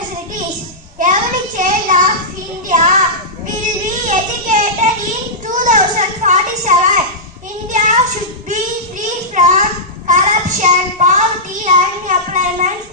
facilities. Every child of India will be educated in 2047. India should be free from corruption, poverty, and unemployment.